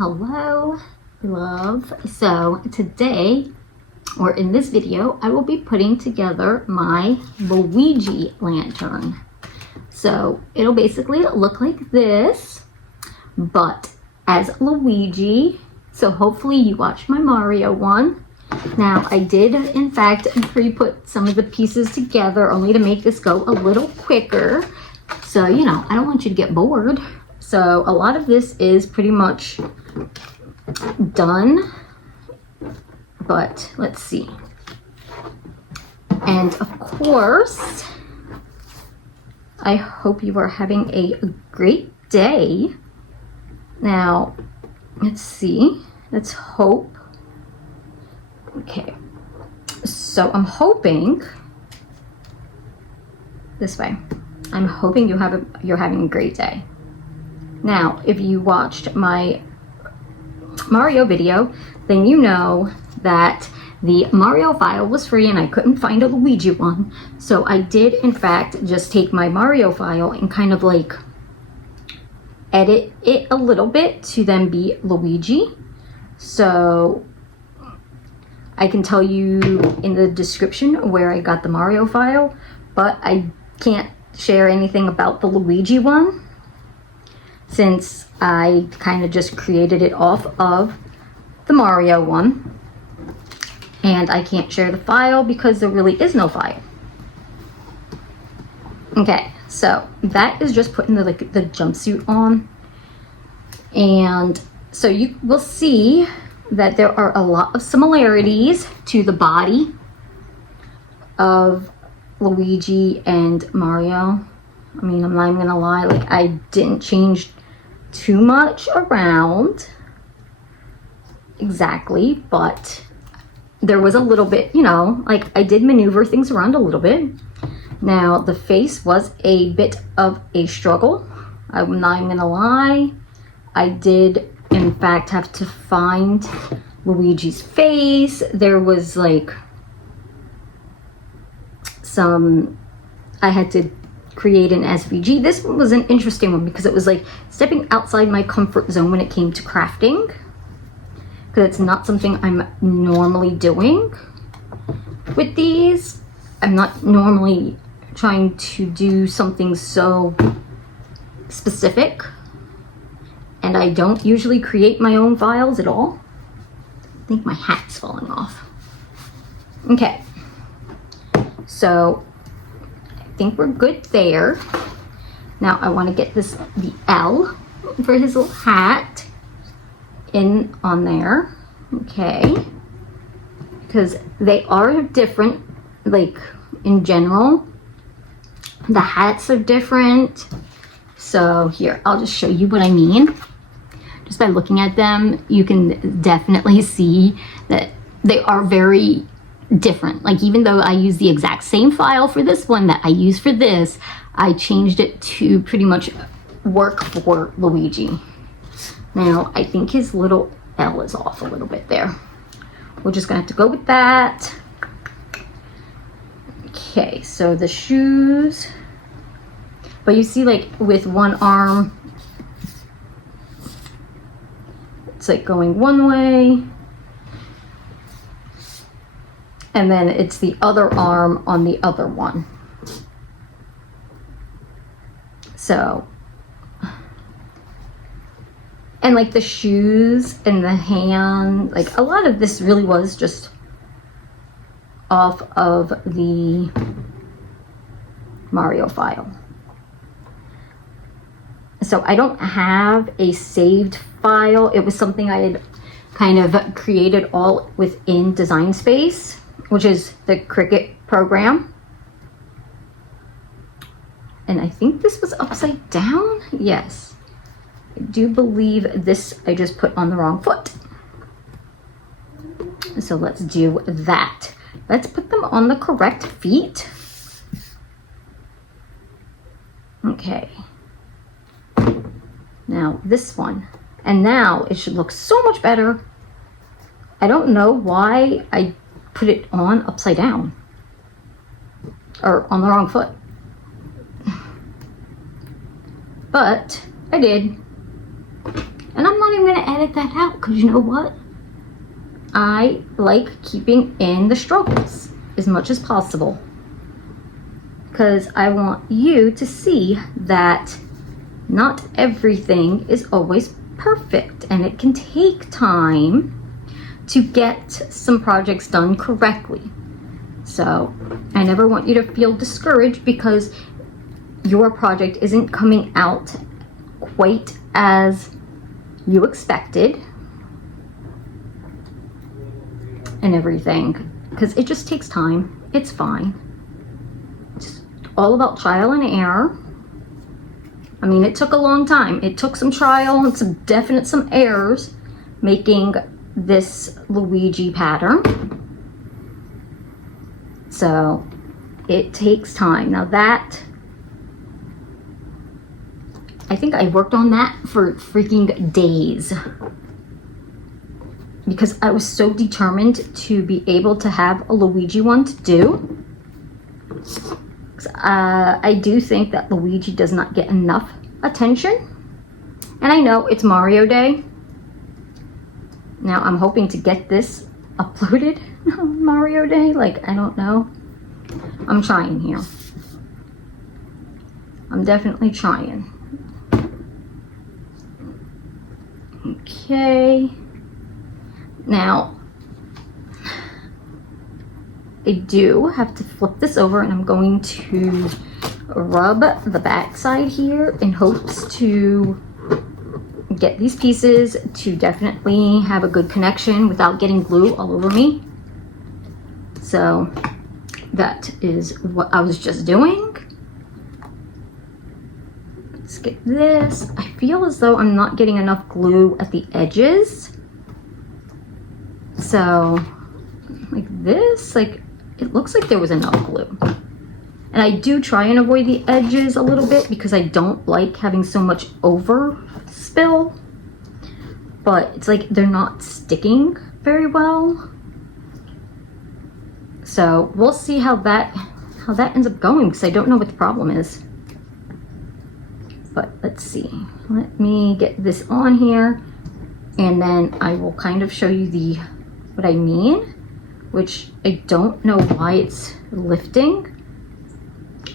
Hello, love. So today, or in this video, I will be putting together my Luigi lantern. So it'll basically look like this, but as Luigi. So hopefully you watched my Mario one. Now I did in fact pre-put some of the pieces together only to make this go a little quicker. So, you know, I don't want you to get bored. So a lot of this is pretty much done, but let's see. And of course, I hope you are having a great day. Now, let's see, let's hope. Okay, so I'm hoping this way. I'm hoping you're having a great day. Now, if you watched my Mario video, then you know that the Mario file was free and I couldn't find a Luigi one. So I did, in fact, just take my Mario file and kind of like edit it a little bit to then be Luigi. So I can tell you in the description where I got the Mario file, but I can't share anything about the Luigi one, since I kind of just created it off of the Mario one. And I can't share the file because there really is no file. Okay, so that is just putting the jumpsuit on. And so you will see that there are a lot of similarities to the body of Luigi and Mario. I mean, I'm not even gonna lie, like I didn't change too much around exactly, but there was a little bit, you know, like I did maneuver things around a little bit. Now the face was a bit of a struggle. I'm not even gonna lie. I did in fact have to find Luigi's face. There was like I had to create an SVG. This one was an interesting one because it was like stepping outside my comfort zone when it came to crafting, because it's not something I'm normally doing with these. I'm not normally trying to do something so specific, and I don't usually create my own files at all. I think my hat's falling off. Okay, so I think we're good there. Now I want to get the L for his little hat in on there. Okay, because they are different, like in general the hats are different. So here, I'll just show you what I mean. Just by looking at them, you can definitely see that they are very different. Like even though I use the exact same file for this one that I use for this, I changed it to pretty much work for Luigi. Now I think his little L is off a little bit there. We're just gonna have to go with that. Okay, so the shoes, but you see like with one arm, it's like going one way, and then it's the other arm on the other one. So, and like the shoes and the hand, like a lot of this really was just off of the Mario file. So I don't have a saved file. It was something I had kind of created all within Design Space, which is the Cricut program. And I think this was upside down. Yes, I do believe this I just put on the wrong foot. So let's do that. Let's put them on the correct feet. Okay. Now this one, and now it should look so much better. I don't know why I put it on upside down or on the wrong foot, but I did. And I'm not even gonna edit that out, because you know what? I like keeping in the struggles as much as possible, because I want you to see that not everything is always perfect, and it can take time to get some projects done correctly. So I never want you to feel discouraged because your project isn't coming out quite as you expected and everything, because it just takes time. It's fine. It's all about trial and error. I mean, it took a long time. It took some trial and some errors making this Luigi pattern. So it takes time. Now that, I think I worked on that for freaking days, because I was so determined to be able to have a Luigi one to do. I do think that Luigi does not get enough attention. And I know it's Mario Day. Now I'm hoping to get this uploaded on Mario Day. Like, I don't know. I'm trying here. I'm definitely trying. Okay. Now, I do have to flip this over, and I'm going to rub the back side here in hopes to get these pieces to definitely have a good connection without getting glue all over me. So that is what I was just doing. Let's get this. I feel as though I'm not getting enough glue at the edges. So like this, like it looks like there was enough glue. And I do try and avoid the edges a little bit because I don't like having so much over spill, but it's like they're not sticking very well. So we'll see how that ends up going, because I don't know what the problem is. But let's see. Let me get this on here, and then I will kind of show you what I mean, which I don't know why it's lifting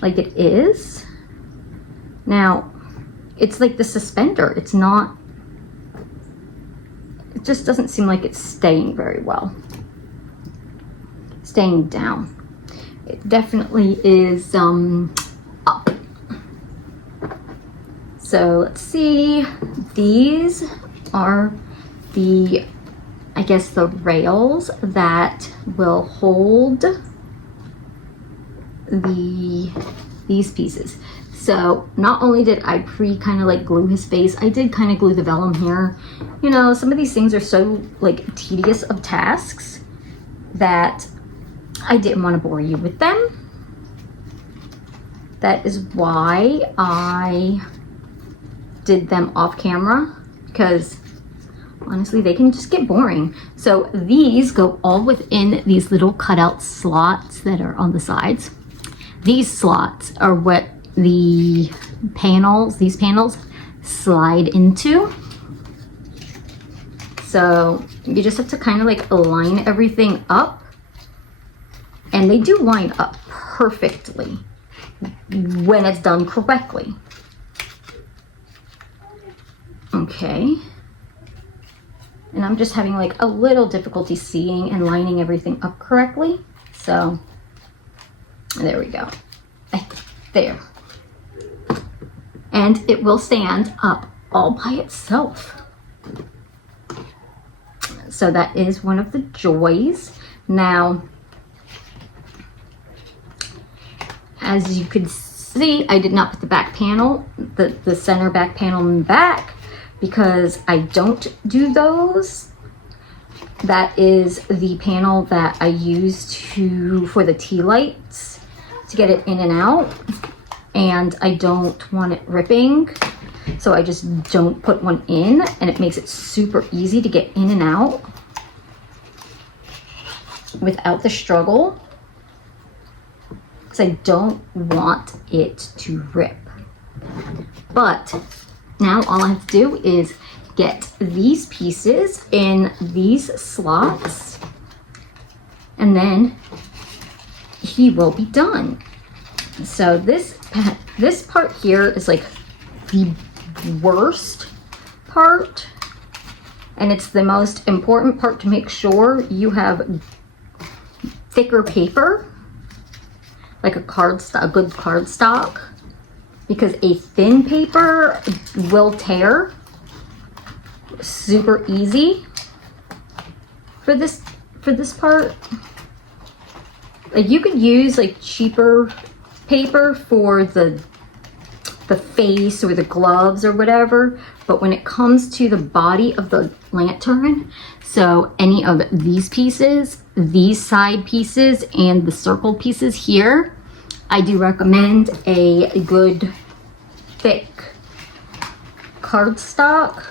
like it is. Now, it's like the suspender. It's not, it just doesn't seem like it's staying very well. Staying down. It definitely is up. So let's see. These are the, I guess, the rails that will hold these pieces. So not only did I kind of like glue his face, I did kind of glue the vellum here. You know, some of these things are so like tedious of tasks that I didn't want to bore you with them. That is why I did them off camera, because honestly they can just get boring. So these go all within these little cutout slots that are on the sides. These slots are what these panels slide into. So you just have to kind of like align everything up, and they do line up perfectly when it's done correctly. Okay. And I'm just having like a little difficulty seeing and lining everything up correctly. So there we go. There. And it will stand up all by itself. So that is one of the joys. Now, as you can see, I did not put the back panel, the center back panel in the back, because I don't do those. That is the panel that I use for the tea lights, to get it in and out, and I don't want it ripping, so I just don't put one in, and it makes it super easy to get in and out without the struggle, because I don't want it to rip. But now all I have to do is get these pieces in these slots, and then he will be done. So this part here is like the worst part, and it's the most important part to make sure you have thicker paper, like a good cardstock, because a thin paper will tear super easy for this part. Like, you could use like cheaper paper for the face or the gloves or whatever, but when it comes to the body of the lantern, so any of these pieces, these side pieces, and the circle pieces here, I do recommend a good thick cardstock,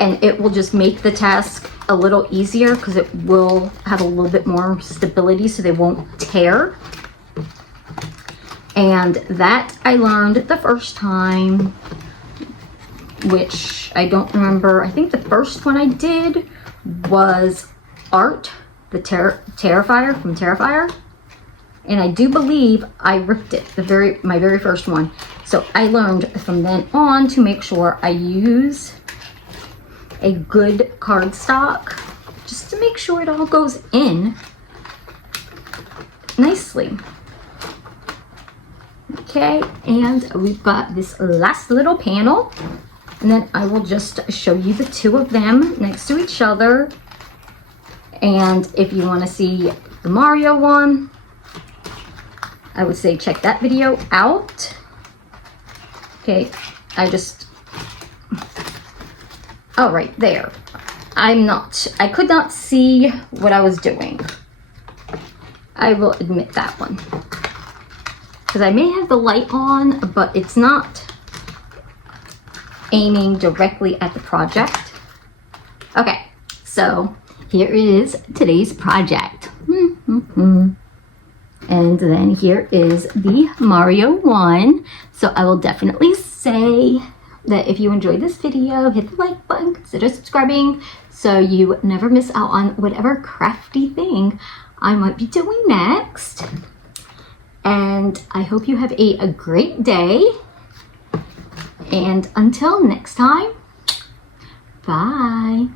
and it will just make the task a little easier because it will have a little bit more stability so they won't tear. And that I learned the first time, which I don't remember. I think the first one I did was Art, the Terrifier from Terrifier. And I do believe I ripped it, my very first one. So I learned from then on to make sure I use a good cardstock just to make sure it all goes in nicely. Okay, and we've got this last little panel, and then I will just show you the two of them next to each other. And if you want to see the Mario one, I would say check that video out. Okay, oh, right there. I could not see what I was doing. I will admit that one. Because I may have the light on, but it's not aiming directly at the project. Okay, so here is today's project. And then here is the Mario one. So I will definitely say that if you enjoyed this video, hit the like button, consider subscribing so you never miss out on whatever crafty thing I might be doing next. And I hope you have a great day. And until next time, bye.